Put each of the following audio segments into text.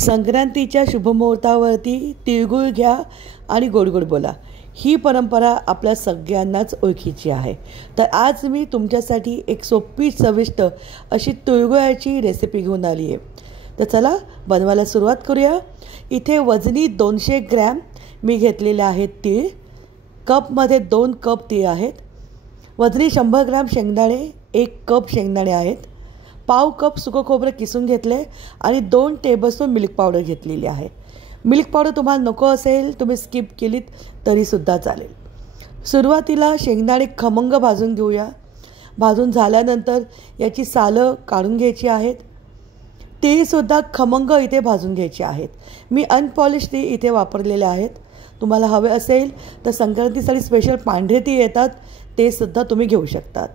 संक्रांतीच्या शुभमुहूर्तावरती तिळगुळ घ्या आणि गोड गोड बोला, ही परंपरा आपल्या सगळ्यांनाच ओळखीची आहे। तर आज मी तुमच्यासाठी एक सोपी चविष्ट अशी तिळगुळाची रेसिपी घेऊन आली आहे। तर चला बनवायला सुरुवात करूया। इथे वजनी 200 ग्रॅम मी घेतलेले आहेत तीळ। कपमध्ये 2 कप तीळ आहेत। वजनी 100 ग्रॅम शेंगदाणे, 1 कप शेंगदाणे आहेत। पाव कप सुकं खोबरं किसून घेतले आणि 2 टेबलस्पून मिल्क पावडर घेतलेली आहे। मिल्क पावडर तुम्हाला नको असेल तुम्ही स्किप केलीत तरी सुद्धा चालेल। सुरुवातीला शेंगदाणे खमंग भाजून घेऊया। भाजून झाल्यानंतर याची सालं काढून घ्यायची आहेत। तीळ सुद्धा खमंग इथे भाजून घ्यायचे आहेत। मी अनपॉलिश तीळ इथे वापरलेले आहेत। तुम्हाला हवे असेल तर संक्रांतीसाठी स्पेशल पांढरे तीळ येतात, ते सुद्धा तुम्ही घेऊ शकतात।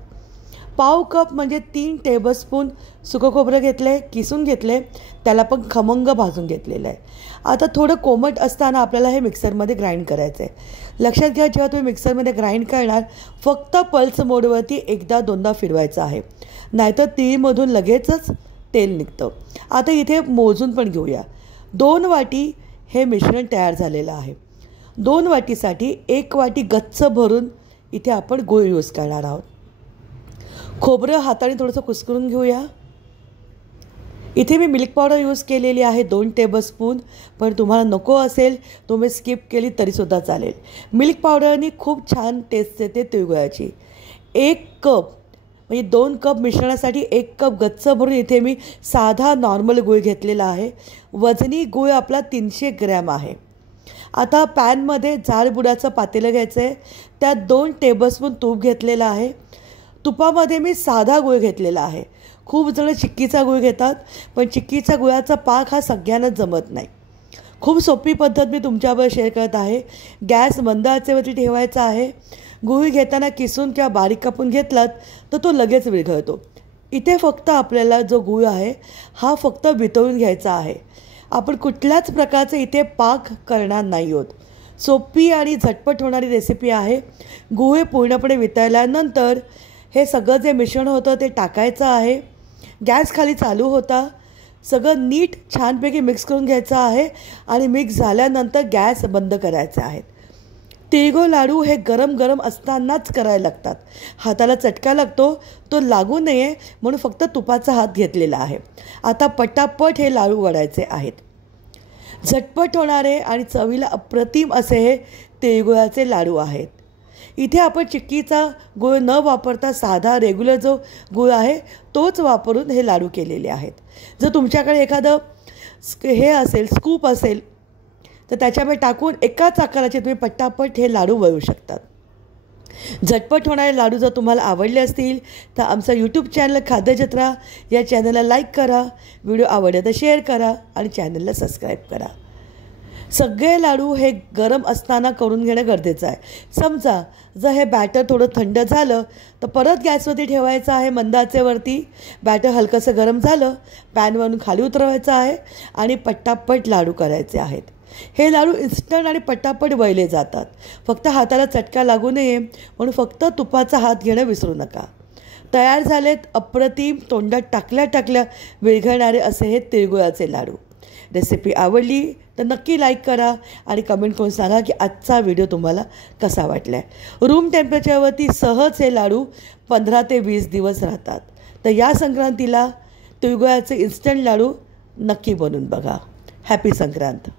पाव कप म्हणजे 3 टेबलस्पून सुकं खोबरं घेतले, किसून घेतले, त्याला पण खमंग भाजून घेतलेलं आहे। आता थोडं कोमट असताना आपल्याला हे मिक्सरमध्ये ग्राइंड करायचं आहे। लक्षात घ्या, जेव्हा तुम्ही मिक्सरमध्ये ग्राइंड करणार फक्त पल्स मोडवरती एकदा दोनदा फिरवायचं आहे, नाहीतर तीळमधून लगेचच तेल निघतं। आता इथे मोजून पण घेऊया। 2 वाटी हे मिश्रण तयार झालेलं आहे। 2 वाटीसाठी 1 वाटी गच्च भरून इथे आपण गूळ यूज करणार आहोत। खोबरं हाताने थोडंसं कुस्करून घेऊया। इथे मी मिल्क पावडर यूज केलेली आहे 2 टेबलस्पून, पण तुम्हाला नको असेल तुम्ही स्किप केली तरीसुद्धा चालेल। मिल्क पावडरनी खूप छान टेस्ट येते तिळगुळाची। 1 कप म्हणजे 2 कप मिश्रणासाठी 1 कप गच्च भरून इथे मी साधा नॉर्मल गूळ घेतलेला आहे। वजनी गूळ आपला 300 ग्रॅम आहे। आता पॅनमध्ये जाडबुडाचं पातेलं घ्यायचं आहे, त्यात 2 टेबलस्पून तूप घेतलेलं आहे। तुपामध्ये मी साधा गूळ घेतलेला आहे। खूप जण चिक्कीचा गूळ घेतात, पण चिक्कीचा गुळाचा पाक हा सगळ्यांनाच जमत नाही। खूप सोपी पद्धत मी तुमच्याबरोबर शेअर करत आहे। गॅस मंद आचेवरती ठेवायचा आहे। गूळ घेताना किसून किंवा बारीक कापून घेतलात तर तो लगेच विरघळतो। इथे फक्त आपल्याला जो गूळ आहे हा फक्त वितळून घ्यायचा आहे। आपण कुठल्याच प्रकारचे इथे पाक करणार नाही आहोत। सोपी आणि झटपट होणारी रेसिपी आहे। गूळ पूर्णपणे वितळल्यानंतर हे सगळं जे मिश्रण होतं ते टाकायचं आहे। गॅस खाली चालू होता। सगळं नीट छानपैकी मिक्स करून घ्यायचं आहे आणि मिक्स झाल्यानंतर गॅस बंद करायचे आहेत। तिळगुळ लाडू हे गरम गरम असतानाच करायला लागतात। हाताला चटका लागतो, तो लागू नये म्हणून फक्त तुपाचा हात घेतलेला आहे। आता पटापट हे लाडू वळायचे आहेत। झटपट होणारे आणि चवीला अप्रतिम असे हे तिळगुळाचे लाडू आहेत। इथे आपण चिक्कीचा गूळ न वापरता साधा रेग्युलर जो गूळ आहे तोच वापरून हे लाडू केलेले आहेत। जर तुमच्याकडे एखादं हे असेल स्कूप असेल तर त्याच्यामध्ये टाकून एकाच आकाराचे तुम्ही पटापट हे लाडू वळू शकतात। झटपट होणारे लाडू जर तुम्हाला आवडले असतील तर आमचा यूट्यूब चॅनल खाद्यजत्रा या चॅनलला लाईक करा, व्हिडिओ आवडले तर शेअर करा आणि चॅनलला सबस्क्राईब करा। सगळे लाडू हे गरम असताना करून घेणं गरजेचं आहे। समजा जर हे बॅटर थोडं थंड झालं तर परत गॅसवरती ठेवायचं आहे मंद आचेवरती। बॅटर हलकंसं गरम झालं, पॅनवरून खाली उतरवायचं आहे आणि पटापट लाडू करायचे आहेत। हे लाडू इन्स्टंट आणि पटापट वळले जातात। फक्त हाताला चटका लागू नये म्हणून फक्त तुपाचा हात घेणं विसरू नका। तयार झालेत अप्रतिम, तोंडात टाकल्या विरघळणारे असे हे तिळगुळाचे लाडू। रेसिपी आवडली तर नक्की लाईक करा आणि कमेंट करून सांगा की आजचा व्हिडिओ तुम्हाला कसा वाटला आहे। रूम टेम्परेचरवरती सहज हे लाडू 15 ते 20 दिवस राहतात। तर या संक्रांतीला तिळगुळाचे इन्स्टंट लाडू नक्की बनवून बघा। हॅपी संक्रांत।